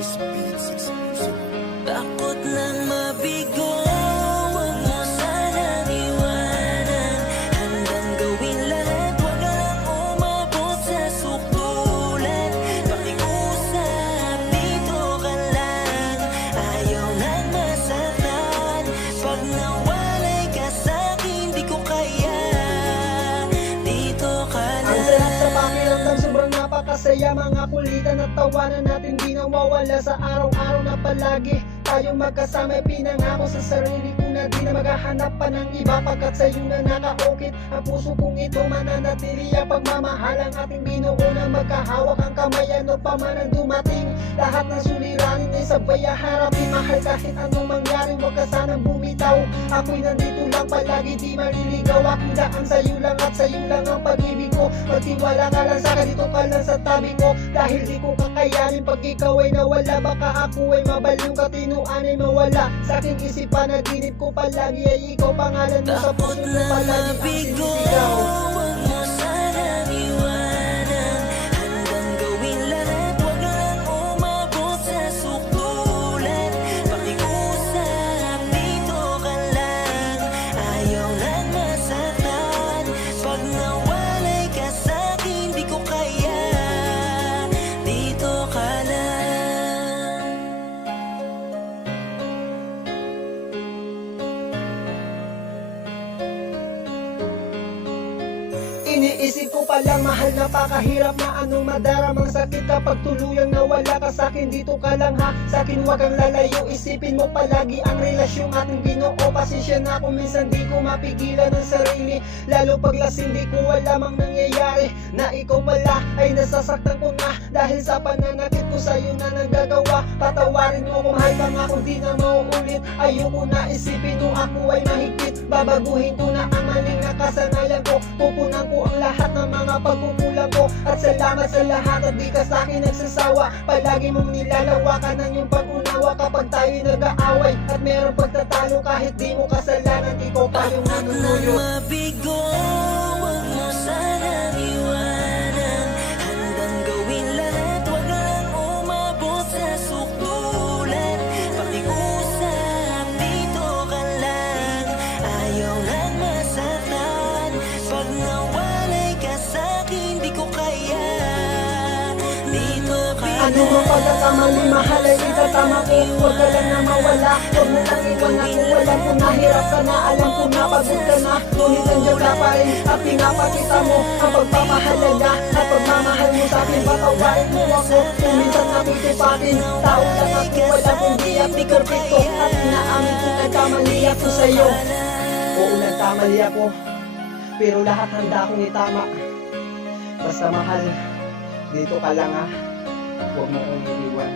This beats exclusive. Takot lang mabigo, huwag mo sanang iwanan. Handang gawin lahat, huwag lang umabot sa sukdulan. Pakiusap, dito ka lang, ayaw nang masaktan. Pag nawalay ka sa'kin, di ko kaya, dito ka lang. Ang sarap sa pakiramdam, sobrang napakasaya. Mga kulitan at tawanan natin di nawawala sa araw-araw na palagi tayong magkasama. Pinangako sa sarili ko na di na maghahanap pa ng iba, pagkat sa'yo na nakaukit ang puso kong ito. Mananatili ang pagmamahal, ang ating binuo na magkahawak ang kamay. Ano pa man ang dumating, lahat ng suliranin ay sabay harapin. Mahal kahit anong mangyari, huwag ka sanang bumitaw. Ako'y nandito lang palagi, di maliligaw. Aking daan sa'yo lang at sa'yo lang ang pag-ibig ko. Magtiwala ka lang sa'kin, dito ka lang sa tabi ko. Dahil di ko kakayanin pag ikaw ay nawala. Baka ako ay mabaliw, katinuan ay mawala. Sa aking isipan, naginip ko palagi ay ikaw. Pangalan mo sa puso ko palagi ang sinisigaw. Huwag mo sanang iwanan. Handang gawin lahat, huwag lang umabot sa sukdulan. Pakiusap, dito ka lang, ayaw lang masaktan. Pag nawalay ka sa'kin, di ko kaya, dito ka lang. Iniisip ko palang mahal, napakahirap na anong madaramang sakit kapag tuluyang nawala ka sa'kin. Dito ka lang ha, sa'kin wag kang lalayo. Isipin mo palagi ang relasyong ating binuo. Pasensya na kung minsan di ko mapigilan ang sarili, lalo pag lasing di ko alam ang nangyayari. Na ikaw pala ay nasasaktan ko na, dahil sa pananakit ko sa'yo na nagagawa. Patawarin mo kung mahal kang ako, di na mauulit. Ayoko na isipin kung ako ay mahigpit. Babaguhin ko na ang maling nakasanayan ko. Pupunan ko ang lahat ng mga pagkukulang ko. At salamat sa lahat at di ka sa'kin nagsasawa. Palagi mong nilalawakan ng iyong pag-unawa kapag tayo nag-aaway at merong pagtatalo. Kahit di mo kasalanan, ikaw pa yung Takot lang nanunuyo. mabigo, huwag mo sanang iwanan. Handang gawin lahat, huwag lang umabot sa sukdulan. Pakiusap, dito ka lang, ayaw lang masaktan. Pag nawalay ka sa'kin, di ko kaya, dito ka lang. Ano mo pagkakamali, mahal ay itatama ko. Huwag ka lang na mawala, huwag mo lang iwan ako. Alam ko na hirap ka na, alam ko na pagod ka na. Ngunit nandiyan ka pa rin at pinapakita mo ang pagpapahalaga at pagmamahal mo sa'kin. Patawarin mo ako kung minsan nakitipatin. Tao lang ako, wala kong di at di perfecto. At inaamin ko nagkamali ako sa'yo. Oo, nagkamali ako, pero lahat handa akong itama. Basta mahal, dito ka lang ha, huwag mo kong iiwan.